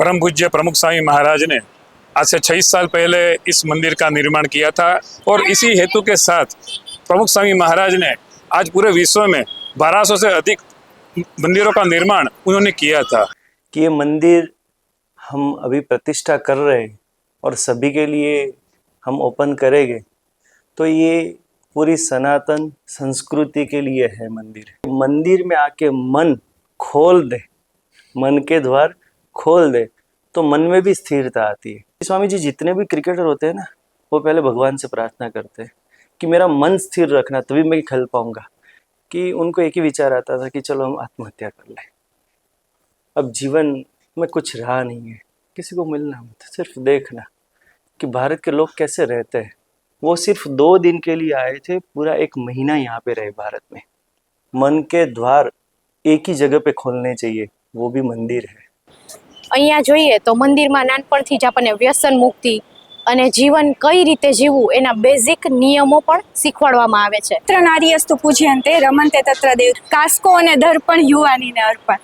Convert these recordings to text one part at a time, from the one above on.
परम पूज्य प्रमुख स्वामी महाराज ने आज से 26 साल पहले इस मंदिर का निर्माण किया था और इसी हेतु के साथ प्रमुख स्वामी महाराज ने आज पूरे विश्व में 1200 से अधिक मंदिरों का निर्माण उन्होंने किया था। कि ये मंदिर हम अभी प्रतिष्ठा कर रहे हैं और सभी के लिए हम ओपन करेंगे, तो ये पूरी सनातन संस्कृति के लिए है। मंदिर में आके मन खोल दे, मन के द्वार खोल दे तो मन में भी स्थिरता आती है। स्वामी जी जितने भी क्रिकेटर होते हैं ना, वो पहले भगवान से प्रार्थना करते हैं कि मेरा मन स्थिर रखना, तभी मैं खेल पाऊंगा। कि उनको एक ही विचार आता था कि चलो हम आत्महत्या कर लें, अब जीवन में कुछ रहा नहीं है, किसी को मिलना मत, सिर्फ देखना कि भारत के लोग कैसे रहते हैं। वो सिर्फ 2 दिन के लिए आए थे, पूरा 1 महीना यहाँ पे रहे भारत में। मन के द्वार एक ही जगह पे खोलने चाहिए, वो भी मंदिर है। અહીંયા જોઈએ તો મંદિરમાં નાનપણથી જ આપણને વ્યસન મુક્તિ અને જીવન કઈ રીતે જીવવું એના બેઝિક નિયમો પણ શીખવાડવામાં આવે છે। તત્ર નારીયસ્તુ પૂજ્યંતે રમન્તે તત્ર દેવ, કાસ્કો અને દર્પણ યુવાનીને અર્પણ।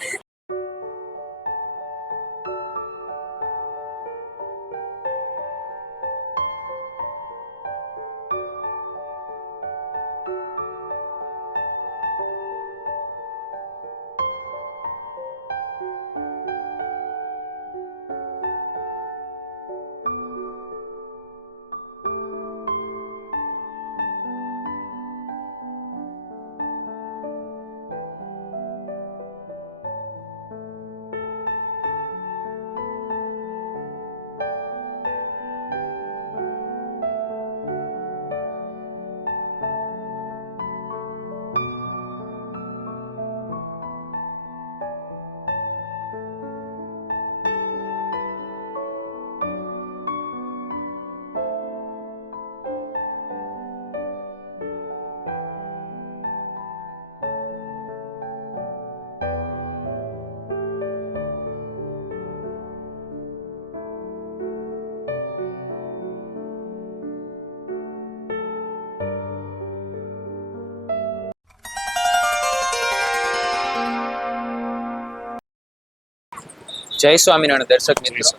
जय स्वामीनारायण दर्शक मित्रों,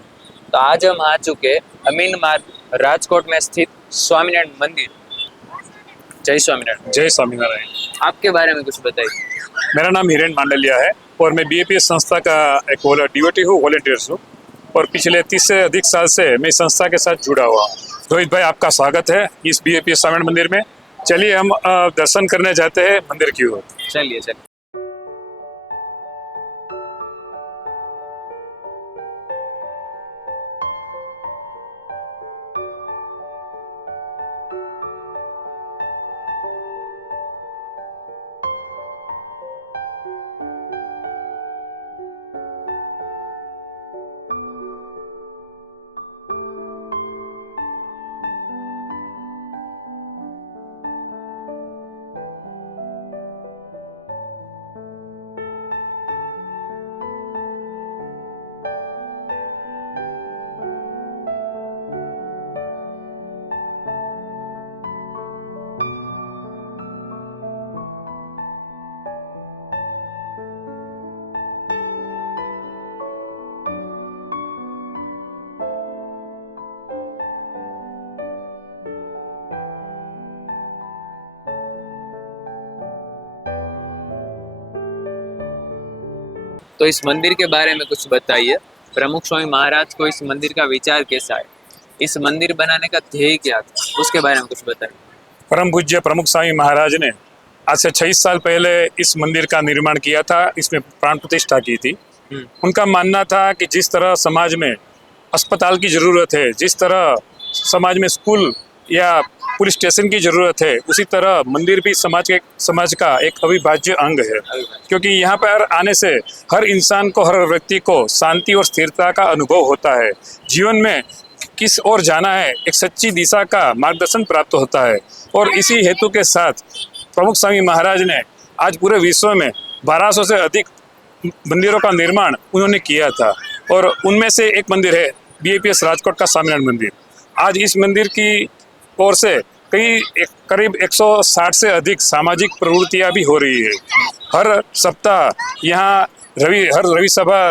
तो आज हम आ चुके अमीन मार्ग राजकोट में स्थित स्वामीनारायण मंदिर। जय स्वामीनारायण। जय स्वामीनारायण। आपके बारे में कुछ बताइए। मेरा नाम हिरेन मांडलिया है और मैं बीएपीएस संस्था का एक डिवोटी हूँ, वॉलंटियर्स हूँ और पिछले 30 से अधिक साल से मैं इस संस्था के साथ जुड़ा हुआ हूँ। रोहित भाई, आपका स्वागत है इस बीएपीएस स्वामीनारायण मंदिर में। चलिए हम दर्शन करने जाते हैं मंदिर की ओर। चलिए चलिए। तो इस मंदिर के बारे में कुछ बताइए। प्रमुख स्वामी महाराज को इस मंदिर का विचार कैसा है, इस मंदिर बनाने का ध्येय क्या था, उसके बारे में कुछ बताइए। परम पूज्य प्रमुख स्वामी महाराज ने आज से 26 साल पहले इस मंदिर का निर्माण किया था, इसमें प्राण प्रतिष्ठा की थी। उनका मानना था कि जिस तरह समाज में अस्पताल की ज़रूरत है, जिस तरह समाज में स्कूल या पुलिस स्टेशन की ज़रूरत है, उसी तरह मंदिर भी समाज का एक अविभाज्य अंग है। क्योंकि यहाँ पर आने से हर इंसान को, हर व्यक्ति को शांति और स्थिरता का अनुभव होता है। जीवन में किस ओर जाना है, एक सच्ची दिशा का मार्गदर्शन प्राप्त होता है। और इसी हेतु के साथ प्रमुख स्वामी महाराज ने आज पूरे विश्व में 1200 से अधिक मंदिरों का निर्माण उन्होंने किया था और उनमें से एक मंदिर है बीएपीएस राजकोट का स्वामीनारायण मंदिर। आज इस मंदिर की ओर से करीब 160 से अधिक सामाजिक प्रवृत्तियां भी हो रही है। हर सप्ताह यहाँ हर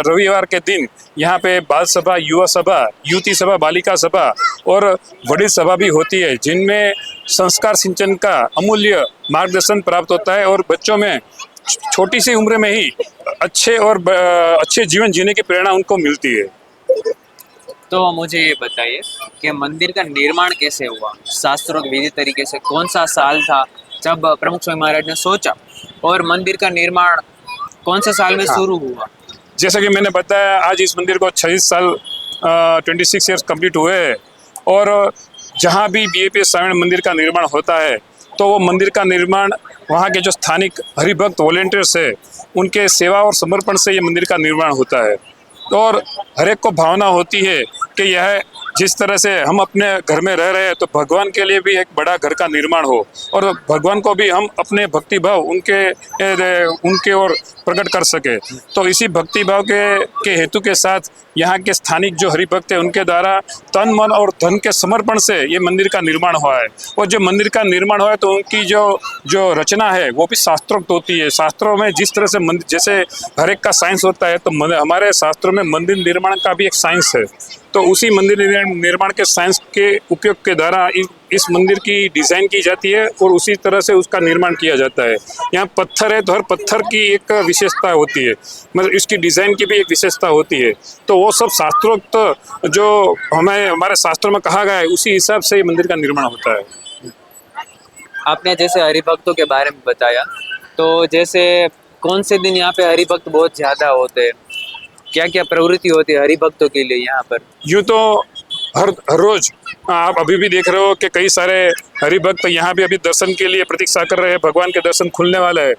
रविवार के दिन यहाँ पे बाल सभा, युवा सभा, युवती सभा, बालिका सभा और वडील सभा भी होती है, जिनमें संस्कार सिंचन का अमूल्य मार्गदर्शन प्राप्त होता है और बच्चों में छोटी सी उम्र में ही अच्छे जीवन जीने की प्रेरणा उनको मिलती है। तो मुझे ये बताइए कि मंदिर का निर्माण कैसे हुआ, शास्त्रोक्त विधि तरीके से, कौन सा साल था जब प्रमुख स्वामी महाराज ने सोचा, और मंदिर का निर्माण कौन से साल में शुरू हुआ? जैसा कि मैंने बताया, आज इस मंदिर को 26 साल 26 ईयर्स कंप्लीट हुए हैं और जहाँ भी BAPS स्वामीनारायण मंदिर का निर्माण होता है तो वो मंदिर का निर्माण वहाँ के जो स्थानिक हरिभक्त वॉलेंटियर्स है उनके सेवा और समर्पण से ये मंदिर का निर्माण होता है। और हर एक को भावना होती है कि यह जिस तरह से हम अपने घर में रह रहे हैं तो भगवान के लिए भी एक बड़ा घर का निर्माण हो और भगवान को भी हम अपने भक्ति भाव उनके ओर प्रकट कर सके। तो इसी भक्ति भाव के हेतु के साथ यहाँ के स्थानिक जो हरिभक्त है उनके द्वारा तन मन और धन के समर्पण से ये मंदिर का निर्माण हुआ है। और जो मंदिर का निर्माण हुआ है तो उनकी जो रचना है वो भी शास्त्रोक्त होती है। शास्त्रों में जिस तरह से मंदिर, जैसे हर एक का साइंस होता है तो हमारे शास्त्रों में मंदिर निर्माण का भी एक साइंस है। तो उसी मंदिर निर्माण के साइंस के उपयोग के द्वारा इस मंदिर की डिज़ाइन की जाती है और उसी तरह से उसका निर्माण किया जाता है। यहाँ पत्थर है तो हर पत्थर की एक विशेषता होती है, मतलब इसकी डिज़ाइन की भी एक विशेषता होती है। तो वो सब शास्त्रोक्त जो हमारे शास्त्रों में कहा गया है उसी हिसाब से ये मंदिर का निर्माण होता है। आपने जैसे हरिभक्तों के बारे में बताया, तो जैसे कौन से दिन यहाँ पे हरिभक्त बहुत ज़्यादा होते हैं, क्या क्या प्रवृत्ति होती है हरिभक्तों के लिए यहाँ पर? यूँ तो हर रोज आप अभी भी देख रहे हो कि कई सारे हरिभक्त यहाँ भी अभी दर्शन के लिए प्रतीक्षा कर रहे हैं, भगवान के दर्शन खुलने वाले हैं।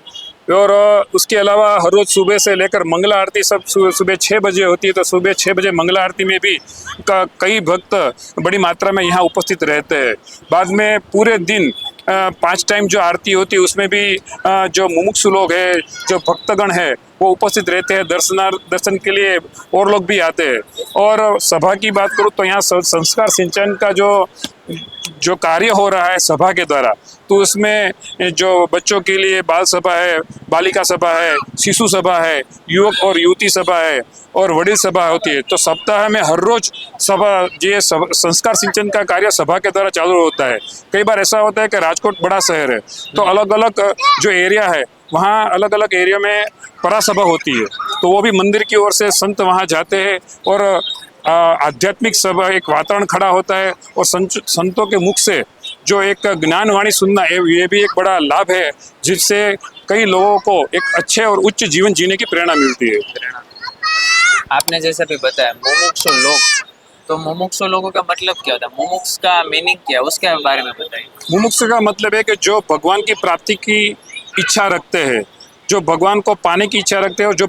और उसके अलावा हर रोज सुबह से लेकर मंगला आरती सब सुबह 6 बजे होती है, तो सुबह 6 बजे मंगला आरती में भी कई भक्त बड़ी मात्रा में यहाँ उपस्थित रहते हैं। बाद में पूरे दिन 5 टाइम जो आरती होती है उसमें भी जो मुमुक्षु लोग हैं, जो भक्तगण है वो उपस्थित रहते हैं दर्शन के लिए, और लोग भी आते हैं। और सभा की बात करूँ तो यहाँ संस्कार सिंचन का जो कार्य हो रहा है सभा के द्वारा, तो उसमें जो बच्चों के लिए बाल सभा है, बालिका सभा है, शिशु सभा है, युवक और युवती सभा है और वडील सभा होती है। तो सप्ताह में हर रोज संस्कार सिंचन का कार्य सभा के द्वारा चालू होता है। कई बार ऐसा होता है कि राजकोट बड़ा शहर है तो अलग अलग जो एरिया है वहाँ अलग अलग एरिया में परासभा होती है, तो वो भी मंदिर की ओर से संत वहाँ जाते हैं और आध्यात्मिक सभा एक वातावरण खड़ा होता है और संतों के मुख से जो एक ज्ञानवाणी सुनना है ये भी एक बड़ा लाभ है, जिससे कई लोगों को एक अच्छे और उच्च जीवन जीने की प्रेरणा मिलती है। आपने जैसे भी बताया मुमुक्षु लोग, तो मुमुक्षु लोगों का मतलब क्या होता है, मुमुक्ष का मीनिंग क्या है, उसके बारे में बताइए। मुमुक्ष का मतलब है कि जो भगवान की प्राप्ति की इच्छा रखते हैं, जो भगवान को पाने की इच्छा रखते हैं और जो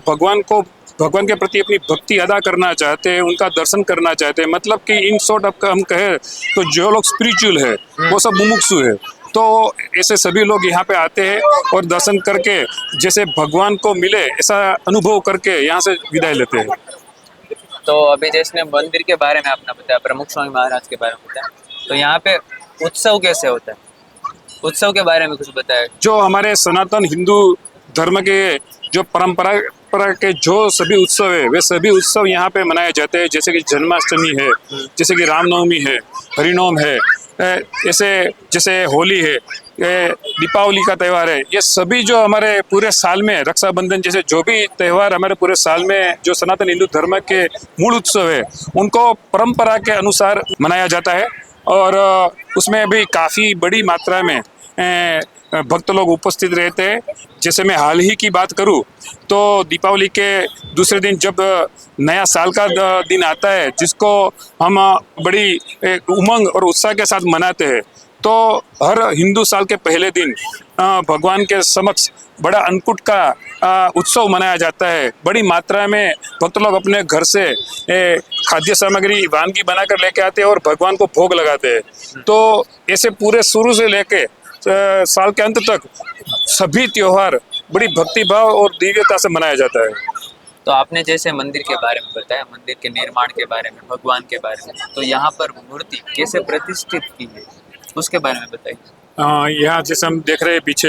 भगवान के प्रति अपनी भक्ति अदा करना चाहते हैं, उनका दर्शन करना चाहते हैं। मतलब कि इन शॉर्ट हम कहें तो जो लोग स्पिरिचुअल है वो सब मुमुक्षु है। तो ऐसे सभी लोग यहाँ पे आते हैं और दर्शन करके जैसे भगवान को मिले ऐसा अनुभव करके यहाँ से विदाई लेते हैं। तो अभी जैसे मंदिर के बारे में आपने बताया, प्रमुख स्वामी महाराज के बारे में बताया, तो यहाँ पे उत्सव कैसे होता है, उत्सव के बारे में कुछ बताया। जो हमारे सनातन हिंदू धर्म के जो परंपरा के जो सभी उत्सव है वे सभी उत्सव यहाँ पे मनाए जाते हैं। जैसे कि जन्माष्टमी है, जैसे कि रामनवमी है, हरिनोम है, जैसे होली है, दीपावली का त्यौहार है, ये सभी जो हमारे पूरे साल में, रक्षाबंधन जैसे जो भी त्यौहार हमारे पूरे साल में जो सनातन हिंदू धर्म के मूल उत्सव है उनको परंपरा के अनुसार मनाया जाता है। और उसमें भी काफ़ी बड़ी मात्रा में भक्त लोग उपस्थित रहते हैं। जैसे मैं हाल ही की बात करूं तो दीपावली के दूसरे दिन जब नया साल का दिन आता है, जिसको हम बड़ी उमंग और उत्साह के साथ मनाते हैं, तो हर हिंदू साल के पहले दिन भगवान के समक्ष बड़ा अन्नकूट का उत्सव मनाया जाता है। बड़ी मात्रा में भक्त लोग अपने घर से खाद्य सामग्री वानगी बनाकर लेके आते हैं और भगवान को भोग लगाते हैं। तो ऐसे पूरे शुरू से लेके साल के अंत तक सभी त्योहार बड़ी भक्ति भाव और दिव्यता से मनाया जाता है। तो आपने जैसे मंदिर के बारे में बताया, मंदिर के निर्माण के बारे में, भगवान के बारे में, तो यहाँ पर मूर्ति कैसे प्रतिष्ठित की है उसके बारे में बताइए। यहाँ जैसे हम देख रहे हैं पीछे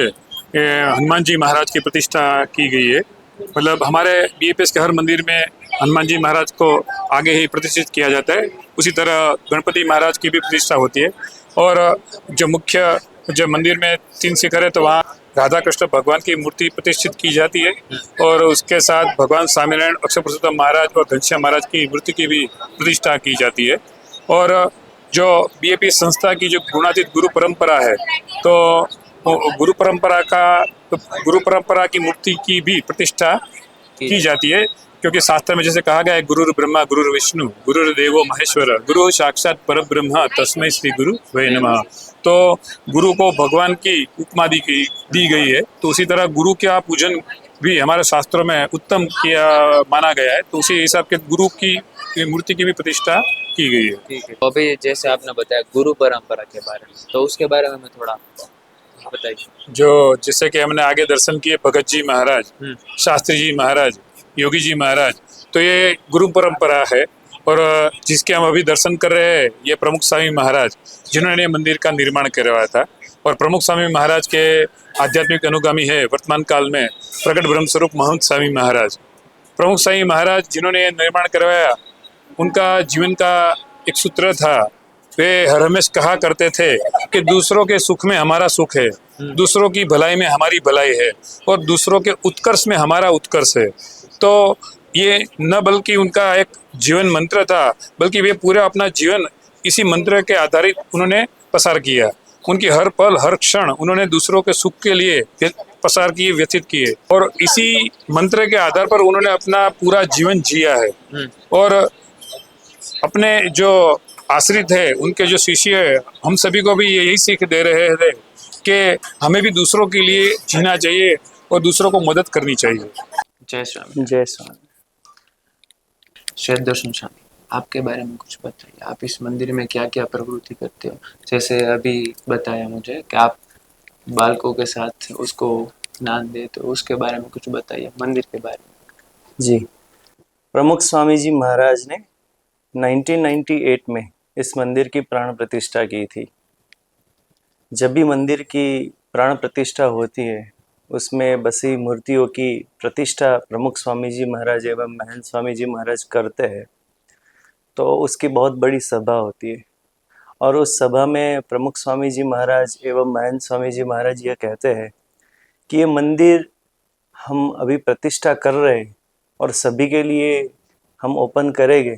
हनुमान जी महाराज की प्रतिष्ठा की गई है मतलब हमारे बीएपीएस के हर मंदिर में हनुमान जी महाराज को आगे ही प्रतिष्ठित किया जाता है, उसी तरह गणपति महाराज की भी प्रतिष्ठा होती है। और जो मुख्य जो मंदिर में 3 शिखर है तो वहाँ राधा कृष्ण भगवान की मूर्ति प्रतिष्ठित की जाती है, और उसके साथ भगवान स्वामीनारायण, अक्षर पुरुषोत्तम महाराज और घनश्याम महाराज की मूर्ति की भी प्रतिष्ठा की जाती है। और जो बीएपी संस्था की जो गुणातीत गुरु परंपरा है, तो गुरु परंपरा की मूर्ति की भी प्रतिष्ठा की जाती है, क्योंकि शास्त्र में जैसे कहा गया है, गुरुर ब्रह्मा गुरुर विष्णु गुरुर्देवो महेश्वर गुरु साक्षात परब्रह्म तस्मै श्री गुरु वे नमः। तो गुरु को भगवान की उपमा दी गई है, तो उसी तरह गुरु का पूजन भी हमारे शास्त्रों में उत्तम किया माना गया है, तो उसी हिसाब के गुरु की मूर्ति की भी प्रतिष्ठा की गई है। ठीक है, तो अभी जैसे आपने बताया गुरु परंपरा के बारे में, तो उसके बारे में मैं थोड़ा बताइए। जो जिससे कि हमने आगे दर्शन किए भगत जी महाराज, शास्त्री जी महाराज, योगी जी महाराज, तो ये गुरु परंपरा है। और जिसके हम अभी दर्शन कर रहे हैं, ये प्रमुख स्वामी महाराज जिन्होंने मंदिर का निर्माण करवाया था। और प्रमुख स्वामी महाराज के आध्यात्मिक अनुगामी है वर्तमान काल में प्रकट ब्रह्म स्वरूप महंत स्वामी महाराज। प्रमुख स्वामी महाराज जिन्होंने ये निर्माण करवाया, उनका जीवन का एक सूत्र था, वे हर हमेश कहा करते थे कि दूसरों के सुख में हमारा सुख है, दूसरों की भलाई में हमारी भलाई है, और दूसरों के उत्कर्ष में हमारा उत्कर्ष है। तो ये न बल्कि उनका एक जीवन मंत्र था, बल्कि वे पूरा अपना जीवन इसी मंत्र के आधारित उन्होंने पसार किया। उनकी हर पल हर क्षण उन्होंने दूसरों के सुख के लिए पसार किए, व्यतीत किए, और इसी मंत्र के आधार पर उन्होंने अपना पूरा जीवन जिया है। और अपने जो आश्रित है, उनके जो शिष्य है, हम सभी को भी यही सीख दे रहे हैं कि हमें भी दूसरों के लिए जीना चाहिए और दूसरों को मदद करनी चाहिए। जय स्वामी। जय स्वामी। श्वेत दर्शन स्वामी, आपके बारे में कुछ बताइए। आप इस मंदिर में क्या क्या प्रवृत्ति करते हो? जैसे अभी बताया मुझे कि आप बालकों के साथ उसको स्नान देते हो, उसके बारे में कुछ बताइए, मंदिर के बारे में। जी, प्रमुख स्वामी जी महाराज ने 1998 में इस मंदिर की प्राण प्रतिष्ठा की थी। जब भी मंदिर की प्राण प्रतिष्ठा होती है, उसमें बसी मूर्तियों की प्रतिष्ठा प्रमुख स्वामी जी महाराज एवं महंत स्वामी जी महाराज करते हैं, तो उसकी बहुत बड़ी सभा होती है। और उस सभा में प्रमुख स्वामी जी महाराज एवं महंत स्वामी जी महाराज यह कहते हैं कि ये मंदिर हम अभी प्रतिष्ठा कर रहे हैं और सभी के लिए हम ओपन करेंगे,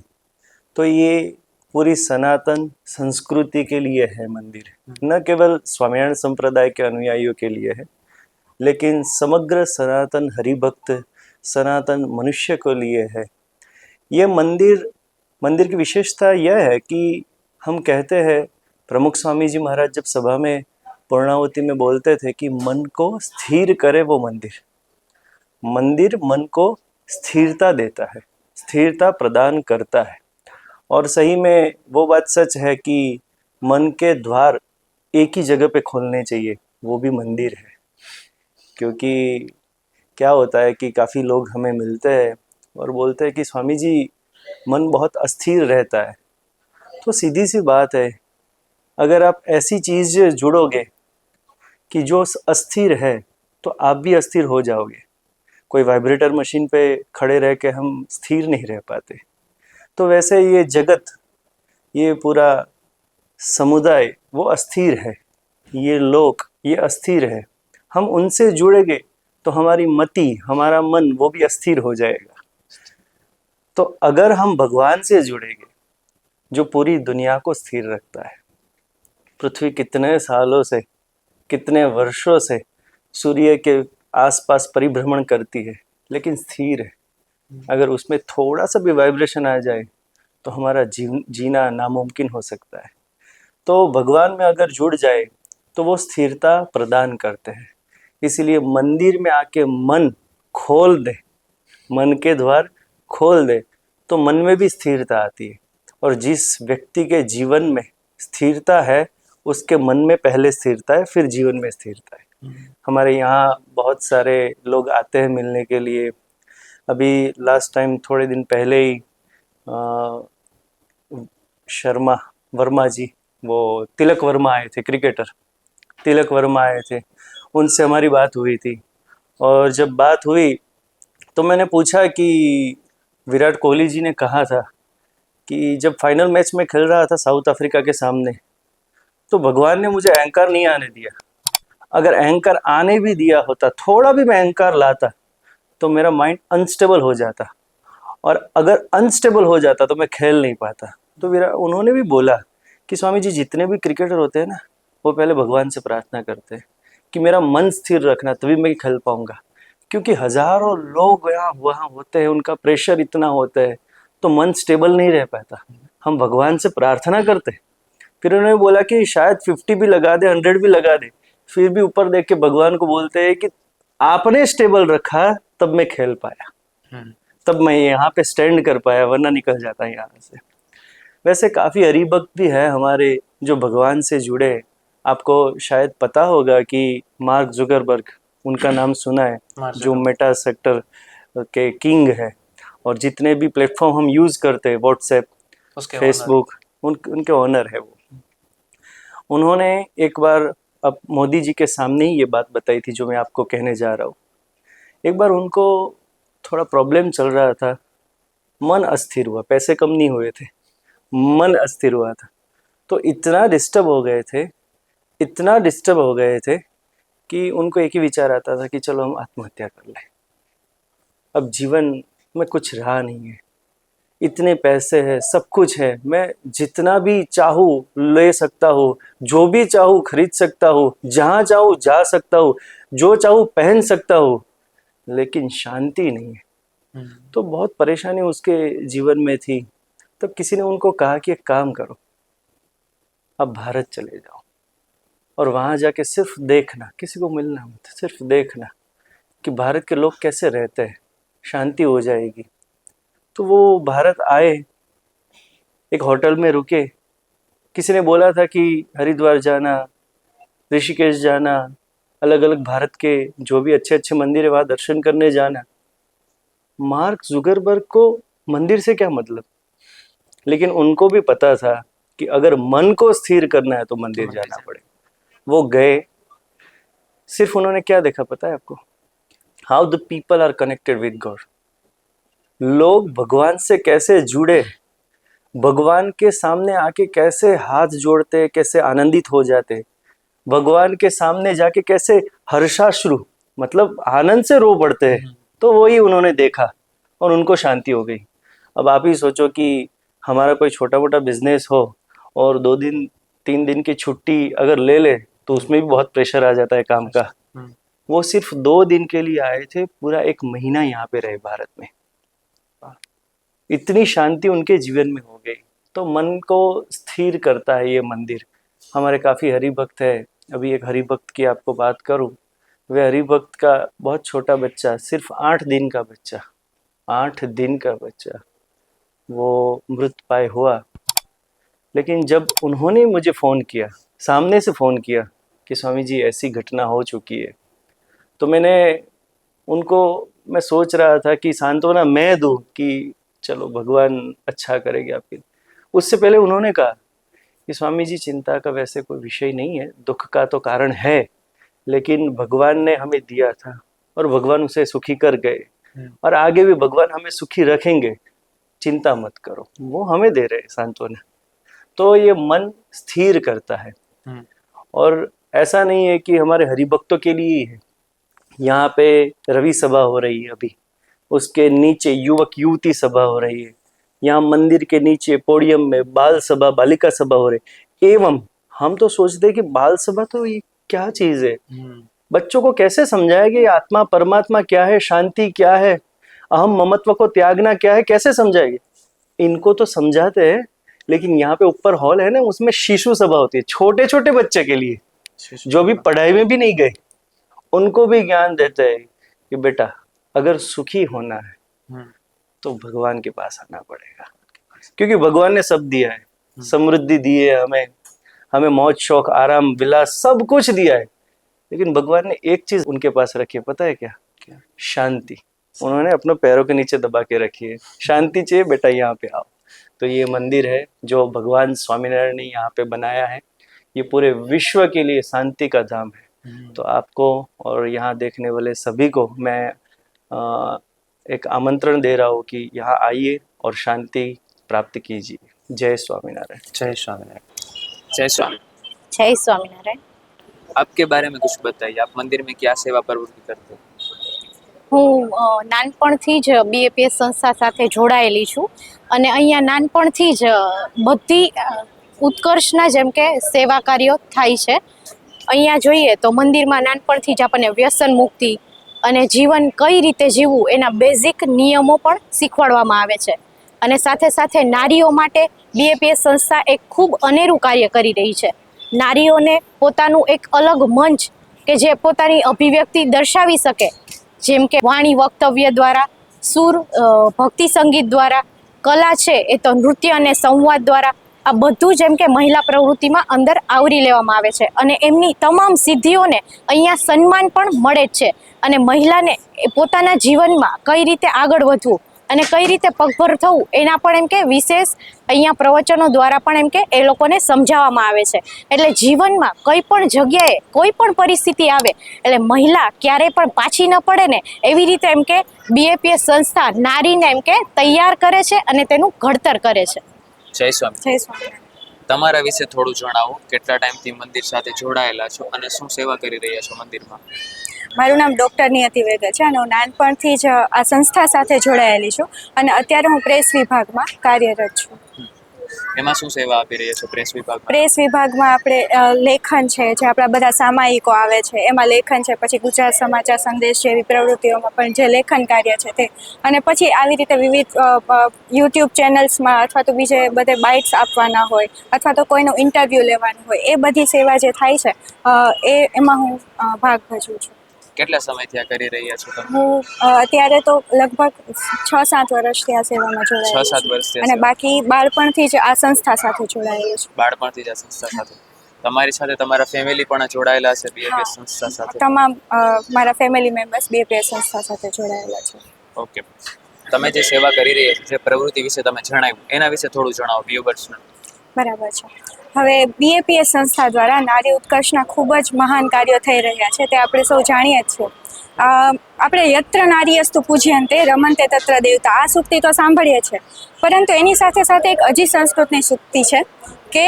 तो ये पूरी सनातन संस्कृति के लिए है मंदिर, न केवल स्वामीनारायण संप्रदाय के अनुयायियों के लिए है, लेकिन समग्र सनातन हरिभक्त सनातन मनुष्य को लिए है। ये मंदिर की विशेषता यह है कि हम कहते हैं, प्रमुख स्वामी जी महाराज जब सभा में पूर्णाहुति में बोलते थे कि मन को स्थिर करे वो मंदिर मन को स्थिरता देता है, स्थिरता प्रदान करता है। और सही में वो बात सच है कि मन के द्वार एक ही जगह पे खोलने चाहिए, वो भी मंदिर है। क्योंकि क्या होता है कि काफ़ी लोग हमें मिलते हैं और बोलते हैं कि स्वामी जी मन बहुत अस्थिर रहता है। तो सीधी सी बात है, अगर आप ऐसी चीज़ जुड़ोगे कि जो अस्थिर है, तो आप भी अस्थिर हो जाओगे। कोई वाइब्रेटर मशीन पे खड़े रह के हम स्थिर नहीं रह पाते। तो वैसे ये जगत, ये पूरा समुदाय वो अस्थिर है, ये लोक ये अस्थिर है। हम उनसे जुड़ेंगे तो हमारी मति, हमारा मन वो भी अस्थिर हो जाएगा। तो अगर हम भगवान से जुड़ेंगे, जो पूरी दुनिया को स्थिर रखता है, पृथ्वी कितने सालों से, कितने वर्षों से सूर्य के आसपास परिभ्रमण करती है, लेकिन स्थिर है। अगर उसमें थोड़ा सा भी वाइब्रेशन आ जाए तो हमारा जीना नामुमकिन हो सकता है। तो भगवान में अगर जुड़ जाए तो वो स्थिरता प्रदान करते हैं। इसीलिए मंदिर में आके मन खोल दे, मन के द्वार खोल दे, तो मन में भी स्थिरता आती है। और जिस व्यक्ति के जीवन में स्थिरता है, उसके मन में पहले स्थिरता है, फिर जीवन में स्थिरता है। हमारे यहाँ बहुत सारे लोग आते हैं मिलने के लिए। अभी लास्ट टाइम थोड़े दिन पहले ही वर्मा जी, वो तिलक वर्मा आए थे, क्रिकेटर तिलक वर्मा आए थे, उनसे हमारी बात हुई थी। और जब बात हुई तो मैंने पूछा कि विराट कोहली जी ने कहा था कि जब फाइनल मैच में खेल रहा था साउथ अफ्रीका के सामने, तो भगवान ने मुझे अहंकार नहीं आने दिया। अगर अहंकार आने भी दिया होता, थोड़ा भी मैं अहंकार लाता, तो मेरा माइंड अनस्टेबल हो जाता, और अगर अनस्टेबल हो जाता तो मैं खेल नहीं पाता। तो विराट, उन्होंने भी बोला कि स्वामी जी, जितने भी क्रिकेटर होते हैं ना, वो पहले भगवान से प्रार्थना करते हैं कि मेरा मन स्थिर रखना, तभी मैं खेल पाऊंगा। क्योंकि हजारों लोग यहाँ वहाँ होते हैं, उनका प्रेशर इतना होता है, तो मन स्टेबल नहीं रह पाता। हम भगवान से प्रार्थना करते। फिर उन्होंने बोला कि शायद 50 भी लगा दे, 100 भी लगा दे, फिर भी ऊपर देख के भगवान को बोलते हैं कि आपने स्टेबल रखा, तब मैं खेल पाया, तब मैं यहाँ पे स्टैंड कर पाया, वरना निकल जाता यहाँ से। वैसे काफ़ी हरिभक्त भी है हमारे जो भगवान से जुड़े। आपको शायद पता होगा कि मार्क जुकरबर्ग, उनका नाम सुना है, जो मेटा सेक्टर के किंग है, और जितने भी प्लेटफॉर्म हम यूज़ करते हैं, व्हाट्सएप, फेसबुक, उनके ओनर है वो। उन्होंने एक बार अब मोदी जी के सामने ही ये बात बताई थी जो मैं आपको कहने जा रहा हूँ। एक बार उनको थोड़ा प्रॉब्लम चल रहा था, मन अस्थिर हुआ, पैसे कम नहीं हुए थे, मन अस्थिर हुआ था, तो इतना डिस्टर्ब हो गए थे, इतना डिस्टर्ब हो गए थे कि उनको एक ही विचार आता था कि चलो हम आत्महत्या कर लें, अब जीवन में कुछ रहा नहीं है, इतने पैसे हैं, सब कुछ है, मैं जितना भी चाहूँ ले सकता हूँ, जो भी चाहूँ खरीद सकता हूँ, जहाँ चाहूँ जा सकता हूँ, जो चाहूँ पहन सकता हूँ, लेकिन शांति नहीं है। तो बहुत परेशानी उसके जीवन में थी। तब किसी ने उनको कहा कि एक काम करो, अब भारत चले जाओ और वहाँ जाके सिर्फ देखना, किसी को मिलना मत, सिर्फ देखना कि भारत के लोग कैसे रहते हैं, शांति हो जाएगी। तो वो भारत आए, एक होटल में रुके। किसी ने बोला था कि हरिद्वार जाना, ऋषिकेश जाना, अलग अलग भारत के जो भी अच्छे अच्छे मंदिर है वहाँ दर्शन करने जाना। मार्क जुकरबर्ग को मंदिर से क्या मतलब, लेकिन उनको भी पता था कि अगर मन को स्थिर करना है तो मंदिर जाना पड़ेगा। वो गए। सिर्फ उन्होंने क्या देखा पता है आपको? How the people are connected with God. लोग भगवान से कैसे जुड़े, भगवान के सामने आके कैसे हाथ जोड़ते, कैसे आनंदित हो जाते, भगवान के सामने जाके कैसे हर्षाश्रु मतलब आनंद से रो पड़ते हैं। तो वही उन्होंने देखा और उनको शांति हो गई। अब आप ही सोचो कि हमारा कोई छोटा मोटा बिजनेस हो और 2 दिन 3 दिन की छुट्टी अगर ले ले तो उसमें भी बहुत प्रेशर आ जाता है काम का। वो सिर्फ 2 दिन के लिए आए थे, पूरा 1 महीना यहाँ पे रहे भारत में। इतनी शांति उनके जीवन में हो गई। तो मन को स्थिर करता है ये मंदिर। हमारे काफ़ी हरिभक्त है। अभी एक हरिभक्त की आपको बात करूं, वे हरिभक्त का बहुत छोटा बच्चा, सिर्फ 8 दिन का बच्चा, 8 दिन का बच्चा वो मृत पाय हुआ। लेकिन जब उन्होंने मुझे फ़ोन किया, सामने से फ़ोन किया कि स्वामी जी ऐसी घटना हो चुकी है, तो मैं सोच रहा था कि सांत्वना मैं दूं कि चलो भगवान अच्छा करेंगे आपके। उससे पहले उन्होंने कहा कि स्वामी जी चिंता का वैसे कोई विषय नहीं है, दुख का तो कारण है, लेकिन भगवान ने हमें दिया था और भगवान उसे सुखी कर गए और आगे भी भगवान हमें सुखी रखेंगे, चिंता मत करो। वो हमें दे रहे सांत्वना। तो ये मन स्थिर करता है। और ऐसा नहीं है कि हमारे हरिभक्तों के लिए ही है। यहाँ पे रवि सभा हो रही है अभी, उसके नीचे युवक युवती सभा हो रही है, यहाँ मंदिर के नीचे पोडियम में बाल सभा बालिका सभा हो रही। एवं हम तो सोचते हैं कि बाल सभा तो ये क्या चीज है, बच्चों को कैसे समझाया कि आत्मा परमात्मा क्या है, शांति क्या है, अहम ममत्व को त्यागना क्या है, कैसे समझाएंगे? इनको तो समझाते हैं, लेकिन यहाँ पे ऊपर हॉल है ना, उसमें शिशु सभा होती है, छोटे छोटे बच्चे के लिए जो भी पढ़ाई में भी नहीं गए, उनको भी ज्ञान देते हैं कि बेटा अगर सुखी होना है तो भगवान के पास आना पड़ेगा, क्योंकि भगवान ने सब दिया है, समृद्धि दी है हमें मौज शौक आराम विलास सब कुछ दिया है, लेकिन भगवान ने एक चीज उनके पास रखी है, पता है क्या? शांति। उन्होंने अपने पैरों के नीचे दबा के रखी है, शांति चाहिए बेटा यहाँ पे आओ। तो ये मंदिर है जो भगवान स्वामीनारायण ने यहाँ पे बनाया है, ये पूरे विश्व के लिए शांति का धाम है। तो आपको और यहाँ देखने वाले सभी को मैं एक आमंत्रण दे रहा हूँ कि यहाँ आइए और शांति प्राप्त कीजिए। जय स्वामीनारायण। जय स्वामीनारायण। जय स्वामी। जय સ્વામિનારાયણ। आपके बारे में कुछ बताइए, आप मंदिर में क्या सेवा प्रवृत्ति करते हो? હું નાનપણથી જ બીએપીએસ સંસ્થા સાથે જોડાયેલી છું અને અહીંયા નાનપણથી જ બધી ઉત્કર્ષના જેમ કે સેવા કાર્યો થાય છે। અહીંયા જોઈએ તો મંદિરમાં નાનપણથી જ આપણને વ્યસન મુક્તિ અને જીવન કઈ રીતે જીવવું એના બેઝિક નિયમો પણ શીખવાડવામાં આવે છે અને સાથે સાથે નારીઓ માટે બીએપીએસ સંસ્થા એક ખૂબ અનેરું કાર્ય કરી રહી છે। નારીઓને પોતાનું એક અલગ મંચ કે જે પોતાની અભિવ્યક્તિ દર્શાવી શકે, જેમ કે વાણી વક્તવ્ય દ્વારા, સુર ભક્તિ સંગીત દ્વારા, કલા છે એ તો નૃત્ય અને સંવાદ દ્વારા, આ બધું જેમ કે મહિલા પ્રવૃત્તિમાં અંદર આવરી લેવામાં આવે છે અને એમની તમામ સિદ્ધિઓને અહીંયા સન્માન પણ મળે જ છે અને મહિલાને પોતાના જીવનમાં કઈ રીતે આગળ વધવું અને કઈ રીતે પગભર થવું એના પણ એમ કે વિશેષ અહીંયા પ્રવચનો દ્વારા પણ એમ કે એ લોકોને સમજાવવામાં આવે છે। એટલે જીવનમાં કઈ પણ જગ્યાએ કોઈ પણ પરિસ્થિતિ આવે એટલે મહિલા ક્યારેય પણ પાછી ન પડે ને એવી રીતે એમ કે બીએપીએસ સંસ્થા નારીને એમ કે તૈયાર કરે છે અને તેનું ઘડતર કરે છે। જય સ્વામી। જય સ્વામિનારાયણ। તમારા વિશે થોડું જણાવો, કેટલા ટાઈમથી મંદિર સાથે જોડાયેલા છો અને શું સેવા કરી રહ્યા છો મંદિરમાં? મારું નામ ડૉક્ટર નિયતિ વેગર છે અને હું નાનપણથી જ આ સંસ્થા સાથે જોડાયેલી છું અને અત્યારે હું પ્રેસ વિભાગમાં કાર્યરત છું। એમાં શું સેવા આપી રહ્યા છો પ્રેસ વિભાગમાં? પ્રેસ વિભાગમાં આપણે લેખન છે, જે આપણા બધા સામાયિકો આવે છે એમાં લેખન છે, પછી ગુજરાત સમાચાર સંદેશ જેવી પ્રવૃત્તિઓમાં પણ જે લેખન કાર્ય છે તે, અને પછી આવી રીતે વિવિધ યુટ્યુબ ચેનલ્સમાં અથવા તો બીજે બધે બાઇટ્સ આપવાના હોય અથવા તો કોઈનું ઇન્ટરવ્યૂ લેવાનું હોય, એ બધી સેવા જે થાય છે એમાં હું ભાગ ભજવું છું। કેટલા સમયથી આ કરી રહ્યા છો તમે? હું અત્યારે તો લગભગ 6-7 વર્ષથી આ સેવામાં જોડાયેલી 6-7 છું વર્ષથી આ અને સેવા. બાકી બાળપણથી જ આ સંસ્થા સાથે જોડાયેલી છું। બાળપણથી જ આ સંસ્થા સાથે? તમારી સાથે તમારા ફેમિલી પણ જોડાયેલા છે બીએપીએસ હા. સંસ્થા સાથે? તમામ મારા ફેમિલી મેમ્બર્સ બીએપીએસ સંસ્થા સાથે જોડાયેલા છે। ઓકે, તમે જે સેવા કરી રહ્યા છો, જે પ્રવૃત્તિ વિશે તમે જણાવ્યું, એના વિશે થોડું જણાવો વ્યુઅર્સને। બરાબર છે। હવે બીએપીએસ સંસ્થા દ્વારા નારી ઉત્કર્ષના ખૂબ જ મહાન કાર્યો થઈ રહ્યા છે, તે આપણે સૌ જાણીએ જ છીએ। આપણે યત્ર નારીયસ્તુ પૂજ્યન્તે રમન્તે તત્ર દેવતા, આ સૂક્તિ તો સાંભળીએ છીએ, પરંતુ એની સાથે સાથે એક હજી સંસ્કૃતની સૂક્તિ છે કે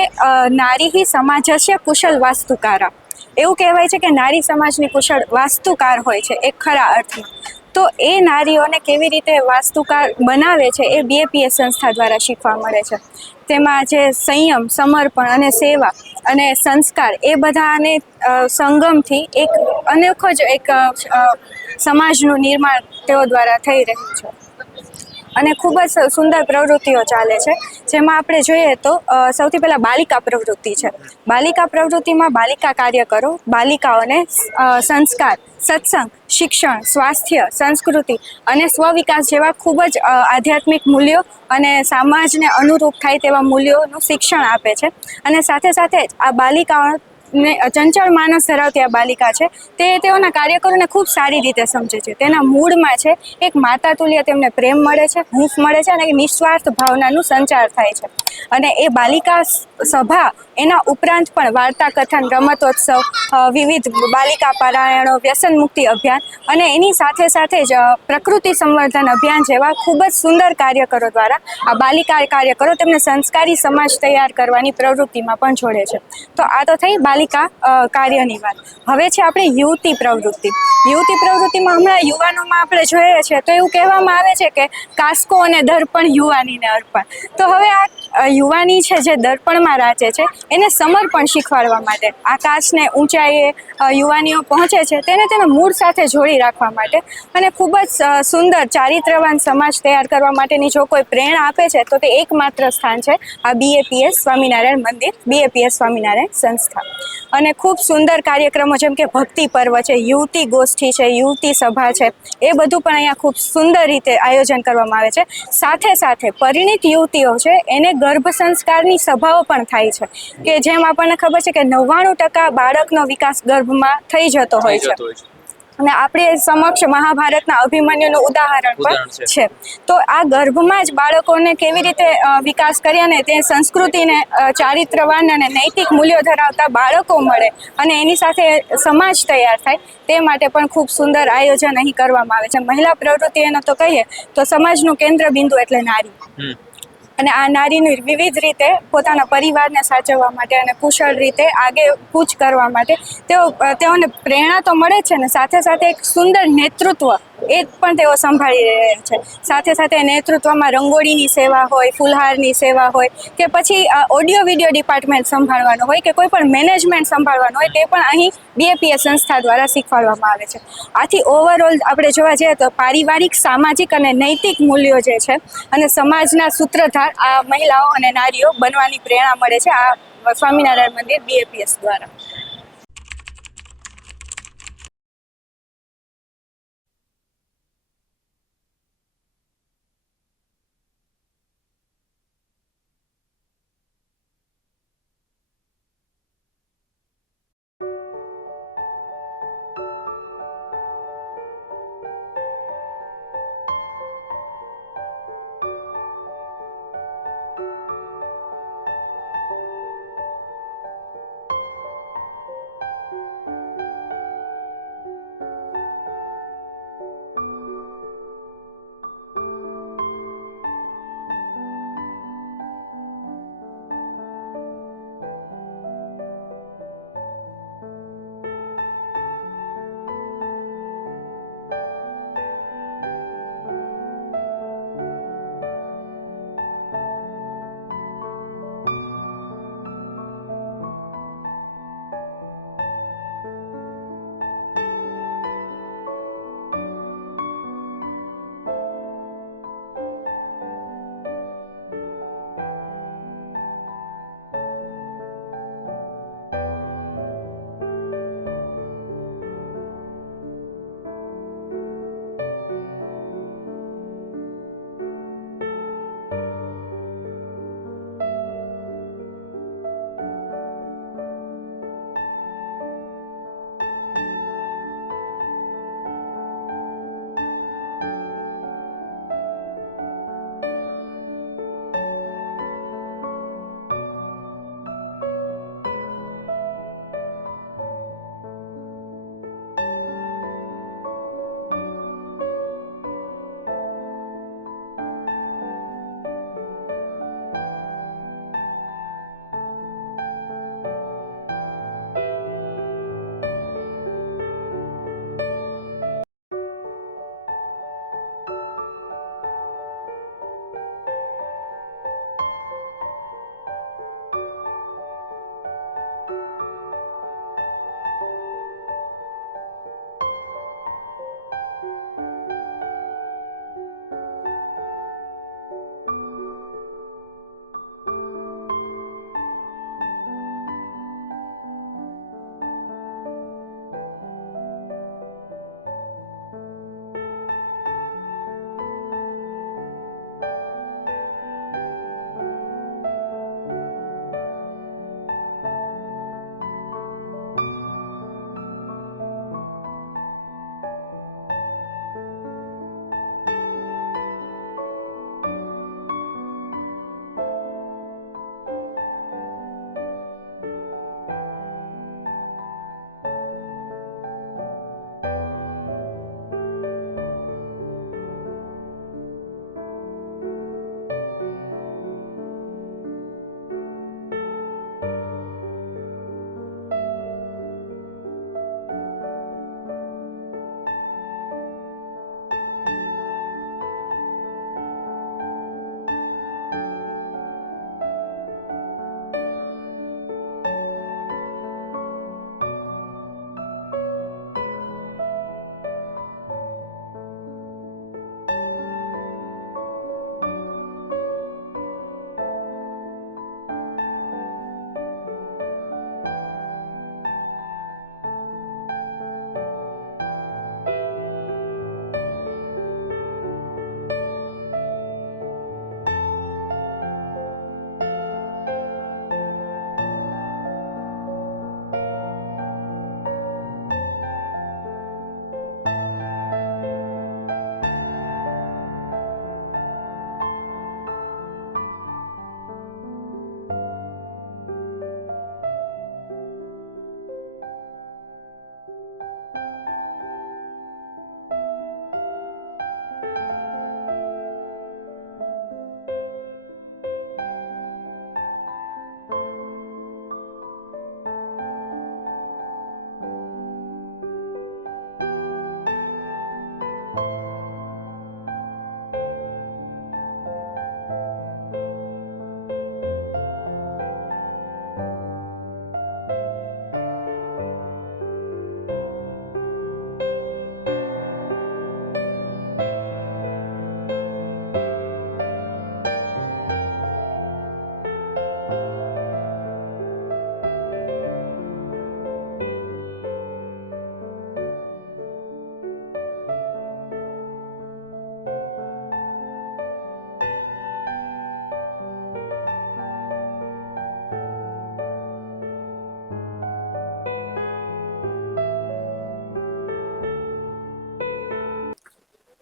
નારી સમાજસ્ય કુશલ વાસ્તુકારા। એવું કહેવાય છે કે નારી સમાજની કુશળ વાસ્તુકાર હોય છે એક ખરા અર્થમાં। તો એ નારીઓને કેવી રીતે વાસ્તુકાર બનાવે છે એ બીએપીએસ સંસ્થા દ્વારા શીખવા મળે છે। તેમાં જે સંયમ, સમર્પણ અને સેવા અને સંસ્કાર, એ બધાને સંગમથી એક અનોખો જ એક સમાજનું નિર્માણ તેઓ દ્વારા થઈ રહ્યું છે અને ખૂબ જ સુંદર પ્રવૃત્તિઓ ચાલે છે। જેમાં આપણે જોઈએ તો સૌથી પહેલાં બાલિકા પ્રવૃત્તિ છે। બાલિકા પ્રવૃત્તિમાં બાલિકા કાર્યકરો બાલિકાઓને સંસ્કાર, સત્સંગ, શિક્ષણ, સ્વાસ્થ્ય, સંસ્કૃતિ અને સ્વવિકાસ જેવા ખૂબ જ આધ્યાત્મિક મૂલ્યો અને સમાજને અનુરૂપ થાય તેવા મૂલ્યોનું શિક્ષણ આપે છે અને સાથે સાથે જ આ બાલિકાઓ ચંચળ માનસ ધરાવતી આ બાલિકા છે તે તેઓના કાર્યકરોને ખૂબ સારી રીતે સમજે છે। તેના મૂળમાં છે એક માતા તુલ્ય તેમને પ્રેમ મળે છે, હૂંફ મળે છે અને નિસ્વાર્થ ભાવનાનું સંચાર થાય છે અને એ બાલિકા સભા એના ઉપરાંત પણ વાર્તા કથન, રમતોત્સવ, વિવિધ બાલિકા પારાયણો, વ્યસન મુક્તિ અભિયાન અને એની સાથે સાથે જ પ્રકૃતિ સંવર્ધન અભિયાન જેવા ખૂબ જ સુંદર કાર્યકરો દ્વારા આ બાલિકા કાર્યકરો તેમને સંસ્કારી સમાજ તૈયાર કરવાની પ્રવૃત્તિમાં પણ જોડે છે। તો આ તો થઈ બાલિકા કાર્યની વાત। હવે છે આપણે યુવતી પ્રવૃત્તિ। યુવતી પ્રવૃત્તિમાં હમણાં યુવાનોમાં આપણે જોઈએ છીએ તો એવું કહેવામાં આવે છે કે કાસ્કો અને દર્પણ યુવાનીને અર્પણ। તો હવે આ યુવાની છે જે દર્પણમાં રાચે છે એને સમર્પણ શીખવાડવા માટે, આકાશને ઊંચાઈએ યુવાનીઓ પહોંચે છે તેને તેના મૂળ સાથે જોડી રાખવા માટે અને ખૂબ જ સુંદર ચારિત્રવાન સમાજ તૈયાર કરવા માટેની જો કોઈ પ્રેરણા આપે છે તો તે એકમાત્ર સ્થાન છે આ બીએપીએસ સ્વામિનારાયણ મંદિર, બીએપીએસ સ્વામિનારાયણ સંસ્થા। અને ખૂબ સુંદર કાર્યક્રમો જેમ કે ભક્તિ પર્વ છે, યુવતી ગોષ્ઠી છે, યુવતી સભા છે, એ બધું પણ અહીંયા ખૂબ સુંદર રીતે આયોજન કરવામાં આવે છે। સાથે સાથે પરિણીત યુવતીઓ છે એને ગર્ભ સંસ્કારની સભાઓ પણ થાય છે કે જેમ આપણને ખબર છે કે 99% બાળકનો વિકાસ ગર્ભમાં થઈ જતો હોય છે। અને આપણે સમક્ષ મહાભારતના અભિમન્યુનું ઉદાહરણ ઉદાહરણ પણ છે. તો આ ગર્ભમાં જ બાળકોને કેવી રીતે વિકાસ કરી અને તે સંસ્કૃતિને ચારિત્રવાન અને નૈતિક મૂલ્યો ધરાવતા બાળકો મળે અને એની સાથે સમાજ તૈયાર થાય તે માટે પણ ખૂબ સુંદર આયોજન અહીં કરવામાં આવે છે. મહિલા પ્રવૃત્તિ એનો તો કહીએ તો સમાજનું કેન્દ્ર બિંદુ એટલે નારી. હમ. અને આ નારીની વિવિધ રીતે પોતાના પરિવારને સાચવવા માટે અને કુશળ રીતે આગે કૂચ કરવા માટે તેઓને પ્રેરણા તો મળે છે ને સાથે સાથે એક સુંદર નેતૃત્વ એ પણ તેઓ સંભાળી રહ્યા છે. સાથે સાથે નેતૃત્વમાં રંગોળીની સેવા હોય, ફુલહારની સેવા હોય કે પછી ઓડિયો વિડીયો ડિપાર્ટમેન્ટ સંભાળવાનું હોય કે કોઈ પણ મેનેજમેન્ટ સંભાળવાનું હોય તે પણ અહીં BAPS સંસ્થા દ્વારા શીખવાડવામાં આવે છે. આથી ઓવરઓલ આપણે જોવા જઈએ તો પારિવારિક, સામાજિક અને નૈતિક મૂલ્યો જે છે અને સમાજના સૂત્રધાર આ મહિલાઓ અને નારીઓ બનવાની પ્રેરણા મળે છે આ સ્વામિનારાયણ મંદિર BAPS દ્વારા.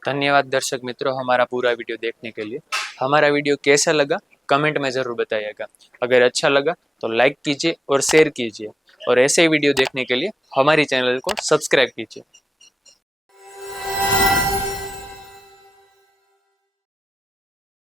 धन्यवाद दर्शक मित्रों हमारा पूरा वीडियो देखने के लिए। हमारा वीडियो कैसा लगा कमेंट में ज़रूर बताइएगा। अगर अच्छा लगा तो लाइक कीजिए और शेयर कीजिए, और ऐसे ही वीडियो देखने के लिए हमारी चैनल को सब्सक्राइब कीजिए।